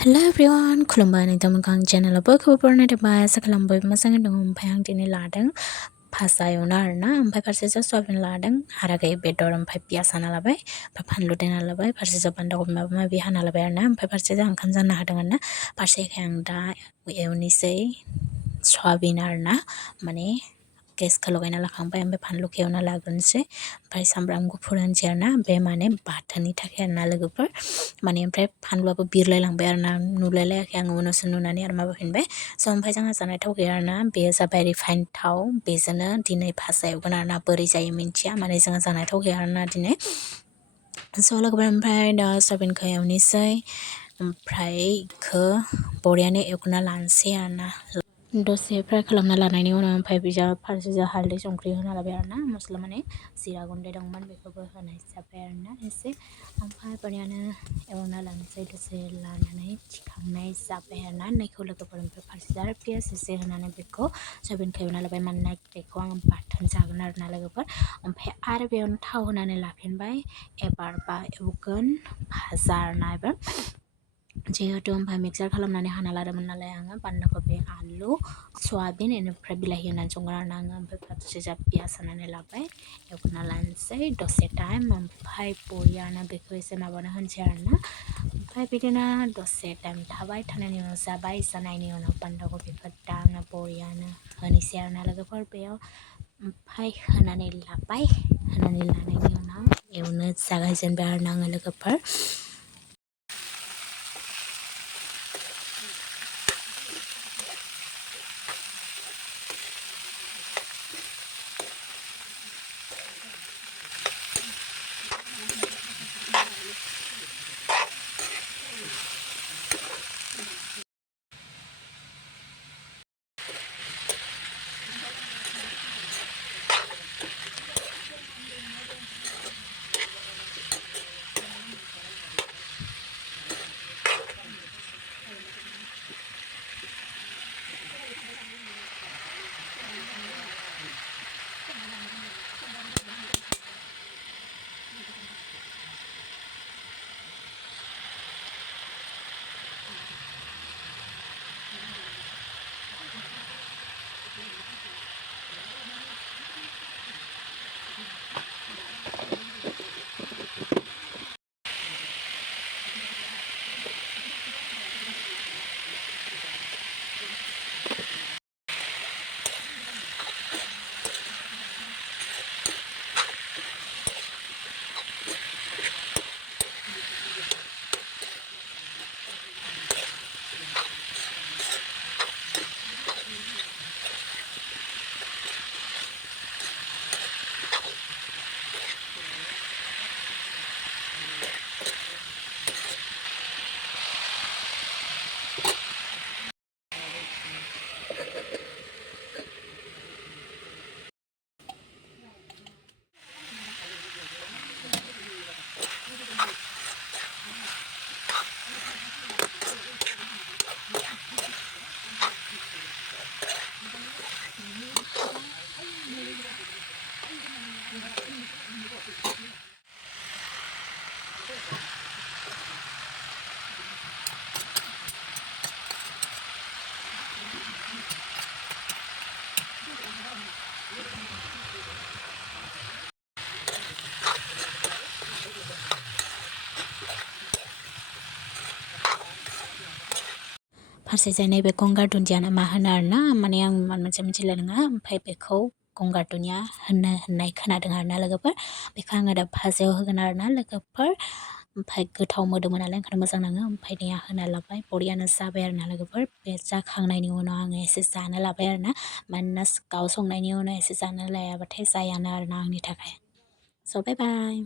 Hello everyone, खुलुमबाय नोंथांमोनखौ आं चेनेलावबो खबरफोरनाय थाबाय आसा खालामबाय मोजाङै दङ ओमफ्राय आं दिनै लादों फाजा एवना आरोना ओमफ्राय फारसेजों सयाबिन लादों हाराखै बेदर ओमफ्राय पियास हाना लाबाय ओमफ्राय फानलु देना लाबाय फारसेजों बान्दा कबि माबा माबि हाना लाबाय आरोना ओमफ्राय फारसेजों ओंखाम जानो हादों आरोना फारसेखाय आं दा एवनोसै सयाबिन आरोना माने गेसखौ लगायना लाखांबाय ओमफ्राय फानलुखौ एवना लाग्रोनोसै ओमफ्राय सामब्राम गुफुर होनोसै आरोना बे माने बाथोननि थाखाय आरोना लोगोफोर माने ओमफ्राय फानलुआबो बिरलायलांबाय आरोना नुलायलायाखै आङो उनावसो नुनानै आरो माबाफिनबाय स' ओमफ्राय जोंहा जानाय थाव गैया आरोना बेयो जाबाय रिफाइन्ड थाव बेजोंनो दिनै फाजा एवगोन आरोना बोरै जायो मिन्थिया माने जोंहा जानाय थाव गैया आरोना दिनै स' लोगोफोर ओमफ्राय दा सयाबिनखौ एवनोसै ओमफ्राय इखौ बरियानो एवना लानोसै आरोना दसे फ्राय खालामना लानायनि उनाव ओमफ्राय बिजा फारसेजों हालदै संख्रि होना लाबाय आरोना मस्ला माने जिरा गुन्दै दंमोन बेखौबो होनाय जाबाय आरोना एसे ओमफ्राय बरियानो एवना लानोसै दसे लानानै थिखांनाय जाबाय आरोना नैखौ लोगोफोर ओमफ्राय फारसेजों आरो पियास एसे होनानै बेखौ सयाबिनखौ एवना लाबाय मानोना बेखौ आं बाथोन जागोन आरोना लोगोफोर ओमफ्राय आरो बेयावनो थाव होनानै लाफिनबाय एबार बा एवगोन भाजा आरोना एबार जिहेतु ओमफ्राय मिक्सार खालामनानै हाना लादोंमोन नालाय आङो बान्दा कबि आलु सयाबिन बेनिफ्राय बिलाहि होनानै संगोन आरोना आङो ओमफ्राय फारसेजों पियास होनानै लाबाय एवना लानोसै दसे टाइम ओमफ्राय बरियानो बेखौ एसे माबानो होनोसै आरोना ओमफ्राय बिदिनो दसे टाइम थाबाय थानायनि उनाव जाबाय जानायनि उनाव बान्दा कबिखौ दा आङो बरियानो होनोसै आरोना लोगोफोर बेयाव ओमफ्राय होनानै लाबाय होनानै लानायनि उनाव एवनो जागायजेनबाय आरोना आङो लोगोफोर फारसेजों नैबे गंगार दुन्दिया ना मा होनो आरोना माने आं मोनसे मिथिलाय नङा ओमफ्राय बेखौ गंगार दुन्दिया होननाय खोनादों आरोना लोगोफोर बेखौ आङो दा भाजायाव होगोन आरोना लोगोफोर ओमफ्राय गोथाव मोदोमो नालाय ओंखायनो मोजां नाङो ओमफ्राय दैया होना लाबाय बरियानो जाबाय आरोना लोगोफोर बे जाखांनायनि उनाव आङो एसे जानो लाबाय आरोना मानोना गाव संनायनि उनाव एसे जानो लायाबाथाय जायानो आरोना आंनि थाखाय स' बाय बाय